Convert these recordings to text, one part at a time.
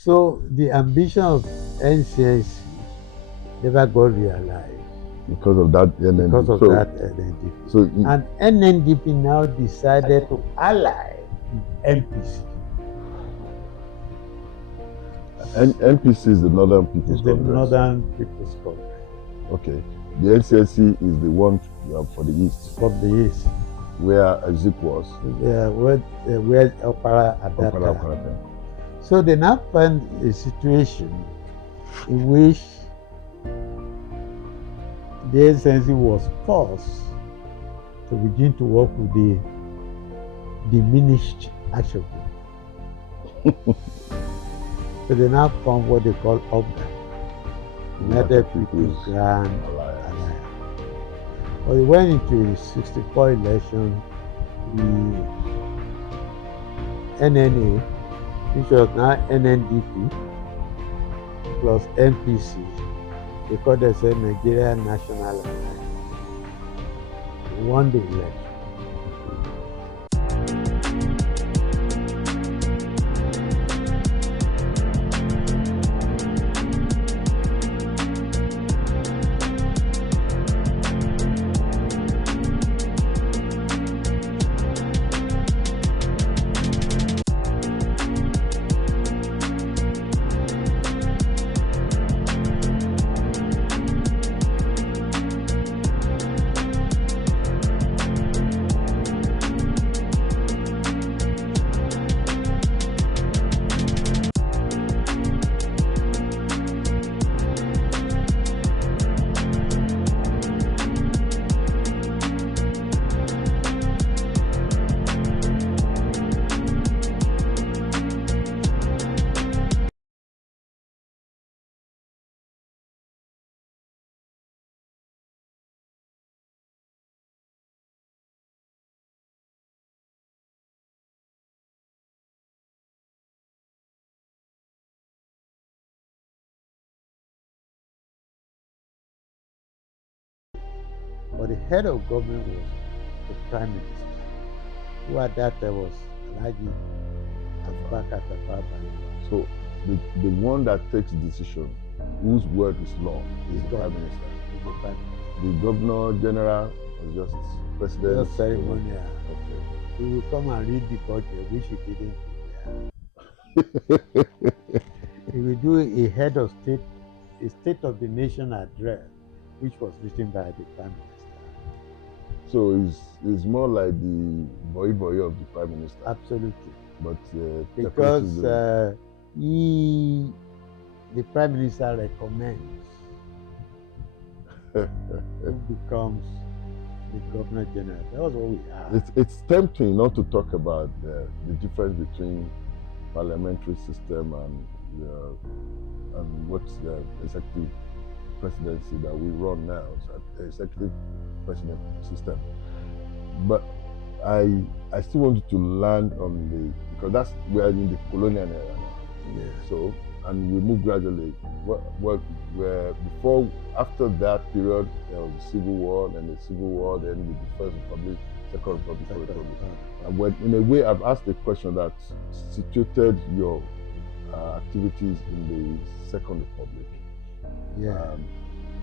So the ambition of NCNC never got realized because of that because of So, that NNDP. so And NNDP now decided to ally with MPC. NPC is the Northern People's It's the Congress. Northern People's Congress Okay. The NCNC is the one for the East, from the East, where Zik was. where Opera at that time. Okada. So they now find a situation in which the NCNC was forced to begin to work with the diminished action group. So they now form what they call UGDA, United People's Grand Alliance. But they went into the 64 election, the NNA, which was now NNDP, plus NPC, they called themselves Nigeria National Alliance. They won the election. But the head of government was the Prime Minister, who at that time was Alhaji Abubakar Tafawa Balewa. So the one that takes decision, whose word is law, is the Prime Minister. Is the Prime Minister. The Governor General was just President. Just ceremonial. Okay. He will come and read the budget, which he didn't prepare. He will do a head of state, a State of the Nation address, which was written by the Prime Minister. So it's more like the boy of the Prime Minister. Absolutely. But because the Prime Minister recommends who becomes the Governor General. That was what we had. It's tempting not to talk about the difference between parliamentary system and what's the executive presidency that we run now, the executive president system. But I still wanted to land on because we are in the colonial era now. Yeah. So, and we move gradually. After that period, there was the Civil War, then the Civil War, then with the First Republic, Second Republic, Third Republic. And when, in a way, I've asked a question that situated your activities in the Second Republic. Yeah.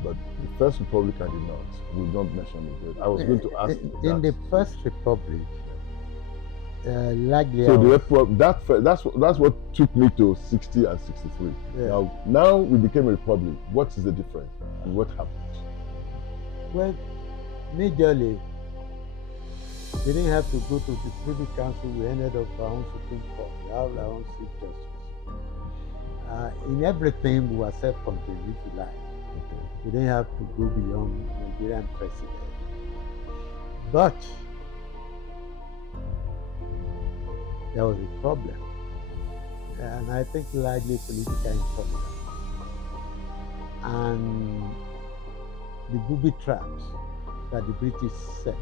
But the First Republic, I did not. We don't mention it. I was going to ask. In the First Republic, largely. So that's what took me to 60 and 63. Yeah. Now we became a republic. What is the difference and what happened? Well, majorly, they didn't have to go to the Privy Council. We ended up our own Supreme Court. We have our own Chief Justice. In everything, we were self-contained, if you like. Okay. We didn't have to go beyond Nigerian president. But there was a problem, and I think largely political intolerance and the booby traps that the British set.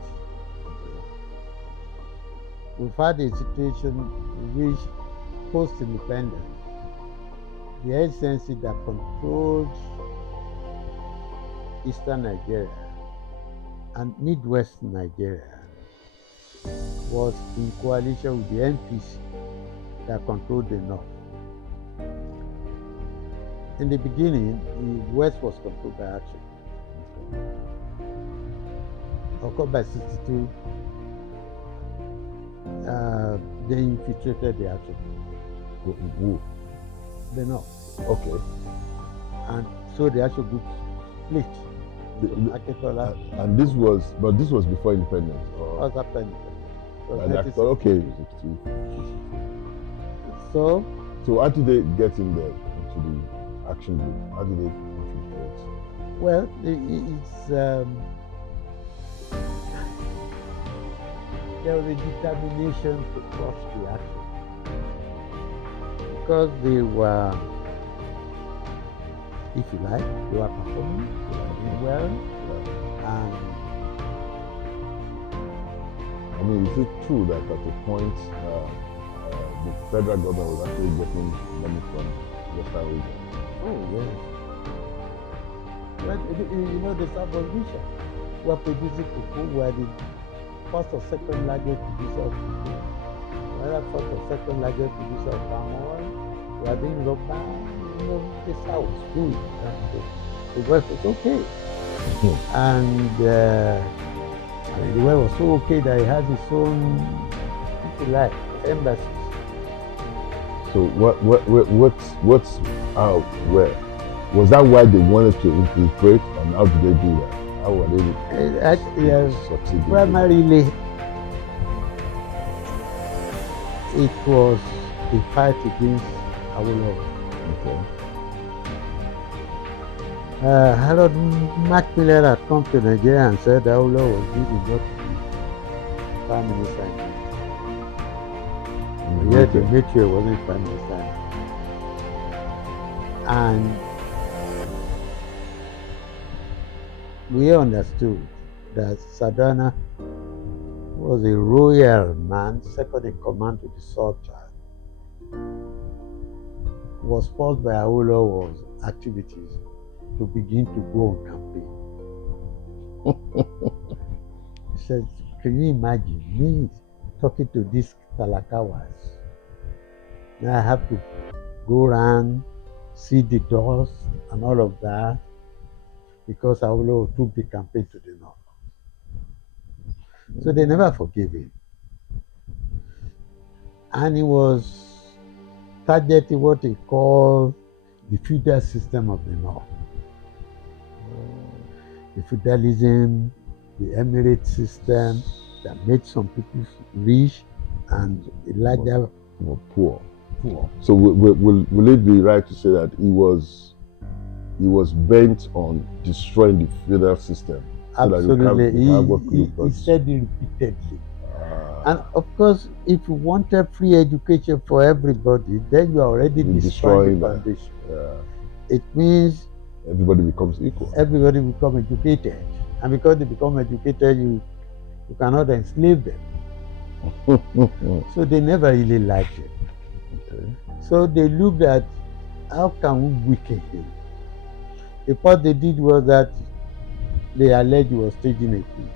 We've had a situation in which, post-independence, the NCNC that controlled Eastern Nigeria and Midwest Nigeria was in coalition with the NPC that controlled the North. in the beginning, the West was controlled by action. Of course, by 62, they infiltrated the action. Who? The North. Okay. And so the action group split. And this was before independence. Or was after independence. Okay. So how did they get in there into the action group? How did they infiltrate? Well, it's there was a determination to crush the action because they were, if you like, they were performing, they were doing well, and I mean, is it true that at the point the federal government was actually getting money from Western region? Oh yes. Well, you know, the South Vision were producing cocoa, were the first or second largest producer of cocoa. Another first or second largest producer of palm oil. We are doing rubber. You know, the South was good. And the West was okay. And the West was so okay that it has its own, if you like, embassies. So what's out where? Was that why they wanted to infiltrate, and how did they do that? How were they succeeding? Primarily, it was a fight against Awolowo. Okay. Harold Macmillan had come to Nigeria and said Awolowo was good enough to be Prime Minister. But yet the Metro wasn't Prime Minister. And we understood that Sardauna was a royal man, second in command to the Sultan, was forced by Awolowo's activities to begin to go on campaign. He said, can you imagine me talking to these Talakawas? Now I have to go around, see the doors and all of that, because Awolowo took the campaign to the north. So they never forgave him. And he was targeting what they call the feudal system of the north. The feudalism, the emirate system that made some people rich and a larger poor. So will it be right to say that he was bent on destroying the feudal system? Absolutely. He said it repeatedly. And of course, if you wanted free education for everybody, then you are already destroying the foundation. It means everybody becomes equal. Everybody becomes educated. And because they become educated, you cannot enslave them. So they never really liked it. Okay. So they looked at how can we weaken him. The part they did was that they alleged he was staging a coup.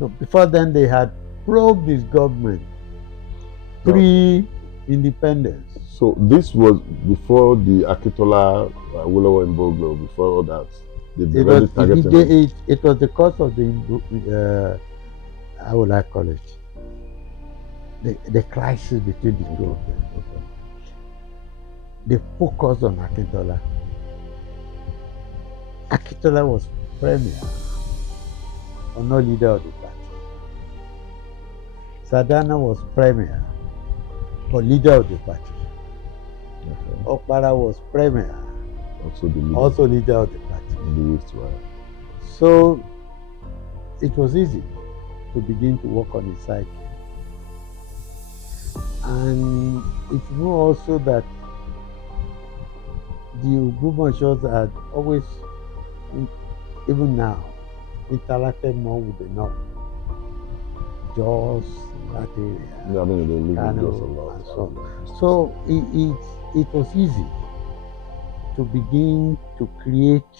So before then, they had probed his government pre-independence. So this was before the Akintola, Awolowo and Boglo, before all that. It was the cause of the how would I call it? The crisis between the two of them. Okay. They focused on Akintola. Akintola was premier, or no leader of the party. Sardauna was premier, or leader of the party. Okay. Okpara was premier, also leader of the party. So it was easy to begin to work on his psyche. And it know also that the Ogbomoshos had always, even now, interacted more with the north. Jos, that area. Yeah, I mean, they live in Jos a lot. And so it was easy to begin to create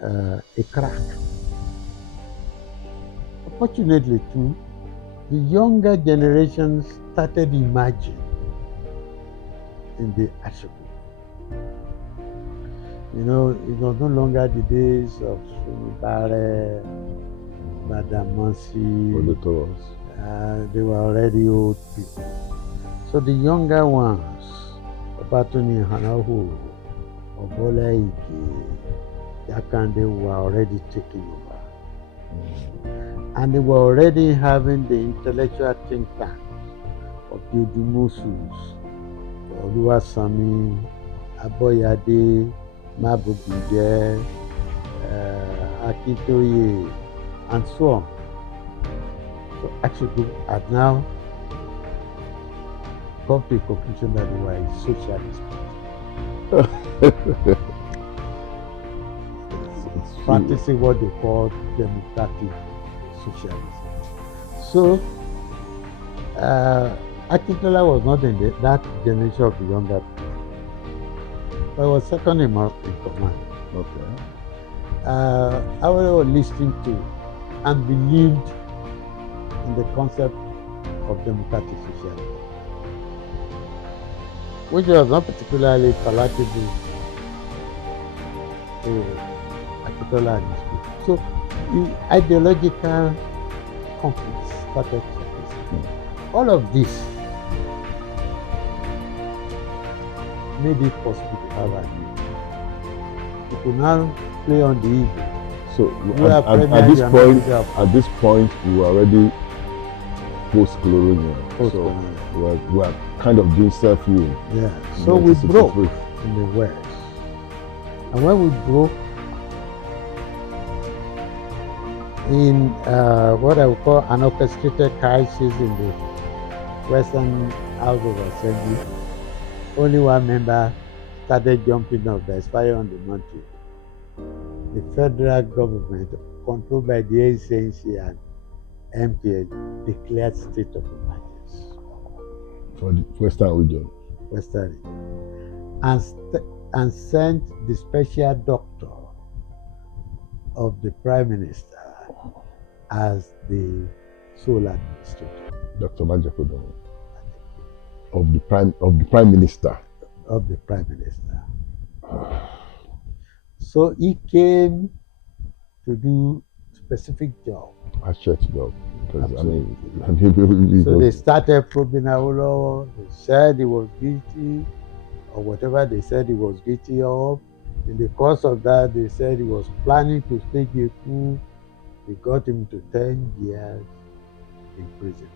a crack. Unfortunately, too, the younger generations started emerging in the action group. You know, it was no longer the days of Sunibare, Badamosi. For the Taurus. They were already old people. So the younger ones, Obatuni Hanahu, Obola Ike, Yakande, were already taking over. And they were already having the intellectual think tanks of the Odumusus, Oluwasami, Aboyade, Mabubude, Akintoye, and so on. So actually, had now come to the conclusion that they were a socialist party, practicing what they call democratic socialism. So, Akintola was not in that generation of the younger people, but was second in command. Okay. I was listening to and believed in the concept of democratic socialism, which was not particularly palatable to Akintola and his people. So the ideological conflicts started surfacing. All of this made it possible to have an evil. You could now play on the evil. So at this point, we were already post-colonial. So we were kind of doing self-rule. Yeah. So we broke in the West, and when we broke in what I would call an orchestrated crisis in the Western House of Assembly, only one member started jumping up. There's fire on the mountain. The federal government, controlled by the NCNC and MPN, declared state of emergency for the Western region. And sent the special doctor of the Prime Minister as the sole administrator. Dr. Majakodo of the Prime Minister. Of the Prime Minister. So he came to do specific job. A church job. So they started probing Awolowo. They said he was guilty, or whatever they said he was guilty of. In the course of that, they said he was planning to stage a coup. They got him to 10 years in prison.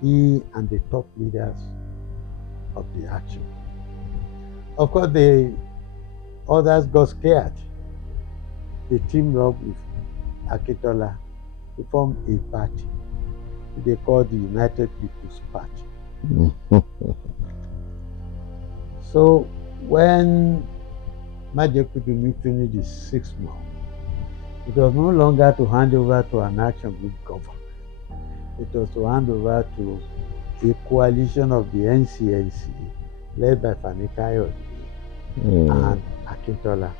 He and the top leaders of the action. Of course, the others got scared. They teamed up with Akintola to form a party they called the United People's Party. So when Majekudumi finished his 6 months, it was no longer to hand over to an action group government. It was to hand over to a coalition of the NCNC led by Fani Kayode and Akintola.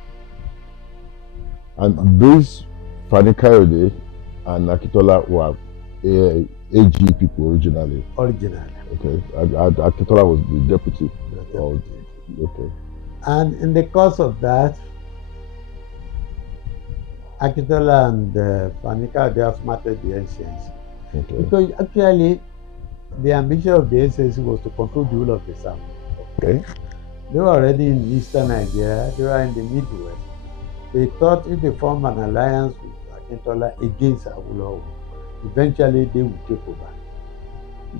And these Fani Kayode and Akintola were AG people originally. Okay. Akintola was the deputy. Okay. And in the course of that, Akintola and Fani Kayode outsmarted the NCNC. Okay. Because actually, the ambition of the NCNC was to control the whole of the South. Okay. They were already in Eastern Nigeria. They were in the Midwest. They thought if they formed an alliance with Akintola against Awolowo, eventually they would take over.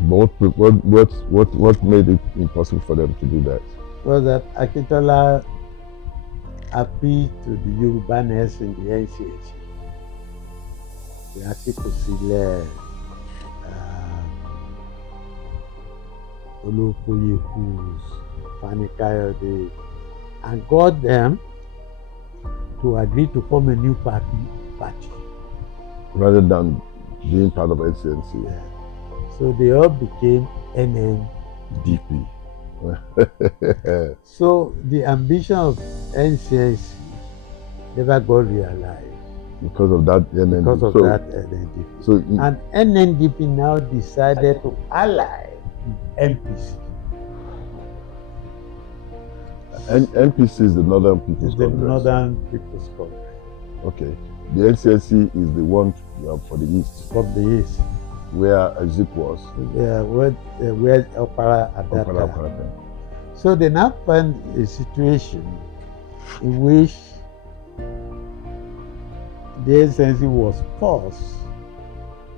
What made it impossible for them to do that? Was that Akintola appealed to the Yorubaness in the NCNC. The Akikosile, Olopoyekus, Fani Kayode, and got them to agree to form a new party. Rather than being part of NCNC. Yeah. So they all became NNDP. So the ambition of NCNC never got realized. Because of that NNDP. And NNDP now decided to ally with MPC. NPC is the Northern People's It's the Congress. Northern People's Congress. Okay. The NCSC is the one for the East, From the East. where Zik was. Where Opera at that Okada, time. Okada. So they now find a situation in which the NCSC was forced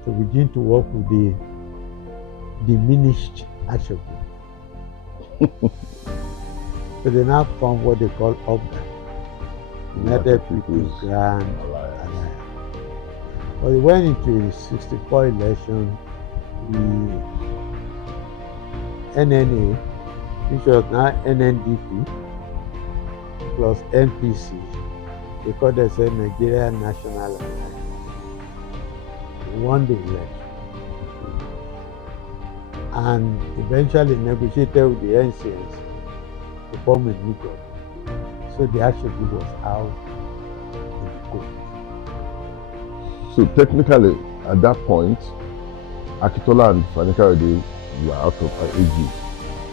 to begin to work with the diminished action group. So they now formed what they call UGDA, United People's Grand Alliance. But they went into the 64 election, the NNA, which was now NNDP, plus NPC, they called themselves Nigeria National Alliance. They won the election and eventually negotiated with the NCS to form a new government. So the action group was out in the court. So technically, at that point, Akitola and Fanikawede were out of AG.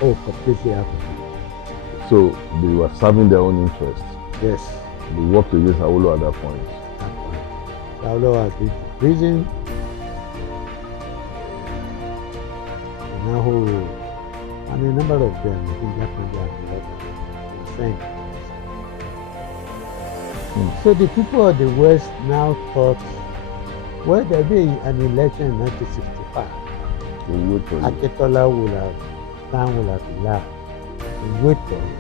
Oh, completely out of it. So they were serving their own interests. Yes. They worked against Awolowo at that point. Awolowo has been to prison. And a number of them, I think that can be a lot. So the people of the West now thought, well, there'll be an election in 1965. Akitola time will have elapsed. We wait for it.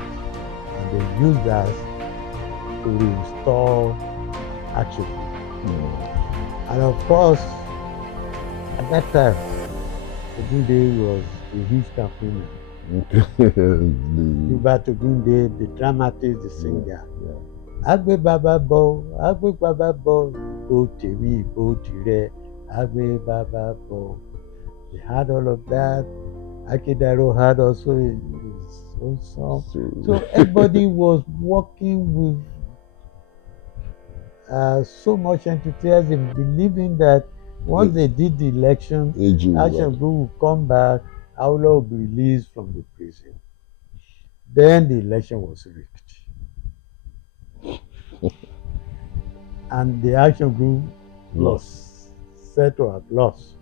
And they use that to reinstall action. And of course, at that time, Ogunde was a huge campaigner. Hubert Ogunde, the dramatist, the singer. Agbe Baba Bo, Bo Temi, Bo Tire, Agbe Baba Bo. They had all of that. Akidaro had also his own song. So everybody was working with so much enthusiasm, believing that once they did the election, Action Group would come back, Awolowo would be released from the prison. Then the election was rigged. And the Action Group was said to have lost.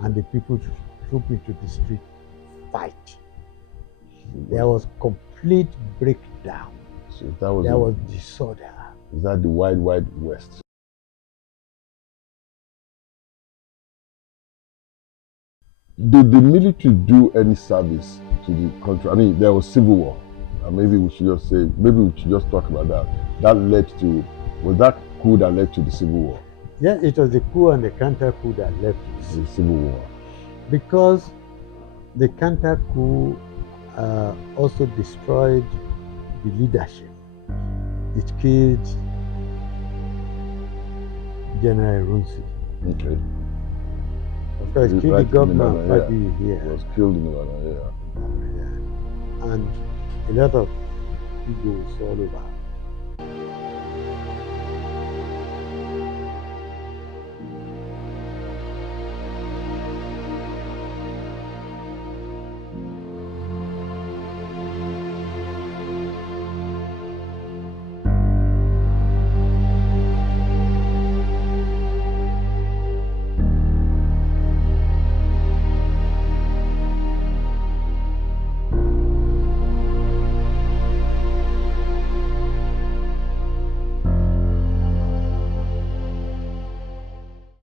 And the people trooped into the street fight. There was complete breakdown. So there was disorder. Is that the Wild West? Did the military do any service to the country? I mean, there was civil war. And maybe we should just talk about that. Was that coup that led to the civil war? Yeah, it was the coup and the counter coup that led to the civil war. Because the counter coup also destroyed the leadership. It killed General Runsi. Okay. Of course, killed the governor here. He was killed in Ibadan, And a lot of people all over.